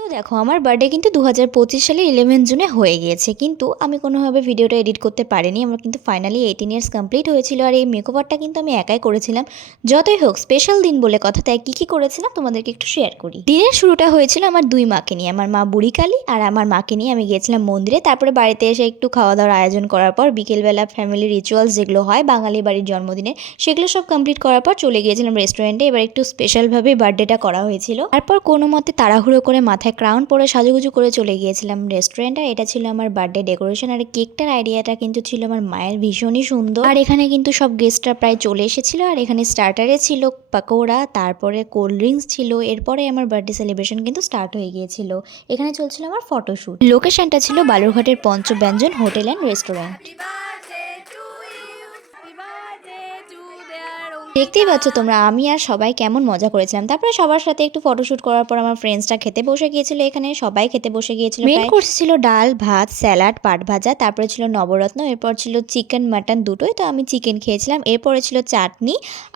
তো দেখো আমার বার্থডে কিন্তু 2025 সালে 11 জুনে হয়ে গিয়েছে, কিন্তু আমি কোনোভাবে ভিডিওটা এডিট করতে পারিনি। আমার কিন্তু ফাইনালি 18 ইয়ার্স কমপ্লিট হয়েছিল, আর এই মেকওভারটা কিন্তু আমি একাই করেছিলাম। যতই হোক স্পেশাল দিন বলে কথা, তাই কী কী করেছিলাম তোমাদেরকে একটু শেয়ার করি। দিনের শুরুটা হয়েছিল আমার দুই মাকে নিয়ে, আমার মা বুড়ি কালী আর আমার মাকে নিয়ে আমি গিয়েছিলাম মন্দিরে। তারপরে বাড়িতে এসে একটু খাওয়া দাওয়ার আয়োজন করার পর বিকেলবেলা ফ্যামিলি রিচুয়ালস যেগুলো হয় বাঙালি বাড়ির জন্মদিনে, সেগুলো সব কমপ্লিট করার পর চলে গিয়েছিলাম রেস্টুরেন্টে। এবার একটু স্পেশালভাবে বার্থডেটা করা হয়েছিল। তারপর কোনো মতে তাড়াহুড়ো করে মাথায় ক্রাউন পরে সাজুগুজু করে চলে গিয়েছিলাম রেস্টুরেন্টে। এটা ছিল আমার বার্থডে ডেকোরেশন, আর কেকটার আইডিয়াটা কিন্তু ছিল আমার মায়ের, ভীষণই সুন্দর। আর এখানে কিন্তু সব গেস্টরা প্রায় চলে এসেছিল, আর এখানে স্টার্টারে ছিল পাকোড়া, তারপরে কোল্ড ড্রিঙ্কস ছিল। এরপরে আমার বার্থডে সেলিব্রেশন কিন্তু স্টার্ট হয়ে গিয়েছিল। এখানে চলছিল আমার ফটোশ্যুট। লোকেশনটা ছিল বালুরঘাটের পঞ্চব্যঞ্জন হোটেল অ্যান্ড রেস্টুরেন্ট। দেখতেই পাচ্ছ তোমরা আমি আর সবাই কেমন মজা করেছিলাম। তারপরে সবার সাথে একটু ফটোশ্যুট করার পর আমার ফ্রেন্ডসটা খেতে বসে গিয়েছিল। এখানে সবাই খেতে বসে গিয়েছিল। মেন কোর্স ছিল ডাল ভাত স্যালাড পাট ভাজা, তারপরে ছিল নবরত্ন, এরপর ছিল চিকেন মাটন দুটোই। তো আমি চিকেন খেয়েছিলাম। এরপরে ছিল চাটনি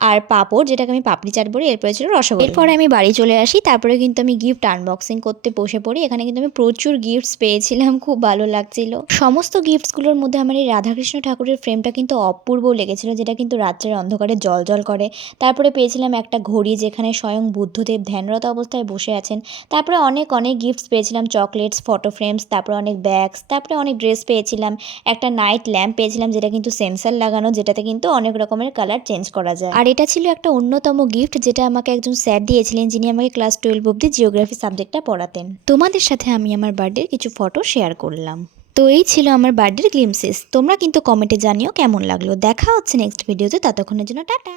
আর পাঁপড়, যেটাকে আমি পাপড়ি চাট বলি। এরপরে ছিল রসগোল্লা। এরপরে আমি বাড়ি চলে আসি। তারপরে কিন্তু আমি গিফট আনবক্সিং করতে বসে পড়ি। এখানে কিন্তু আমি প্রচুর গিফটস পেয়েছিলাম, খুব ভালো লাগছিল। সমস্ত গিফটসগুলোর মধ্যে আমার এই রাধাকৃষ্ণ ঠাকুরের ফ্রেমটা কিন্তু অপূর্ব লেগেছিল, যেটা কিন্তু রাত্রের অন্ধকারে জল জল করে। তারপরে পেয়েছিলাম একটা ঘড়ি, যেখানে স্বয়ং বুদ্ধদেব ধ্যানরত অবস্থায় বসে আছেন। তারপরে অনেক অনেক গিফটস পেয়েছিলাম, চকলেটস, ফটো ফ্রেমস, তারপরে অনেক ব্যাগস, তারপরে অনেক ড্রেস পেয়েছিলাম। একটা নাইট ল্যাম্প পেয়েছিলাম, যেটা কিন্তু সেন্সার লাগানো, যেটাতে কিন্তু অনেক রকমের কালার চেঞ্জ করা যায়। আর এটা ছিল একটা অন্যতম গিফট, যেটা আমাকে একজন স্যার দিয়েছিলেন, যিনি আমাকে ক্লাস 12 অব্দি জিওগ্রাফি সাবজেক্টটা পড়াতেন। তোমাদের সাথে আমি আমার বার্থডের কিছু ফটো শেয়ার করলাম। তো এই ছিল আমার বার্থডের গ্লিমসেস। তোমরা কিন্তু কমেন্টে জানিও কেমন লাগলো। দেখা হচ্ছে নেক্সট ভিডিওতে, ততক্ষণের জন্য টাটা।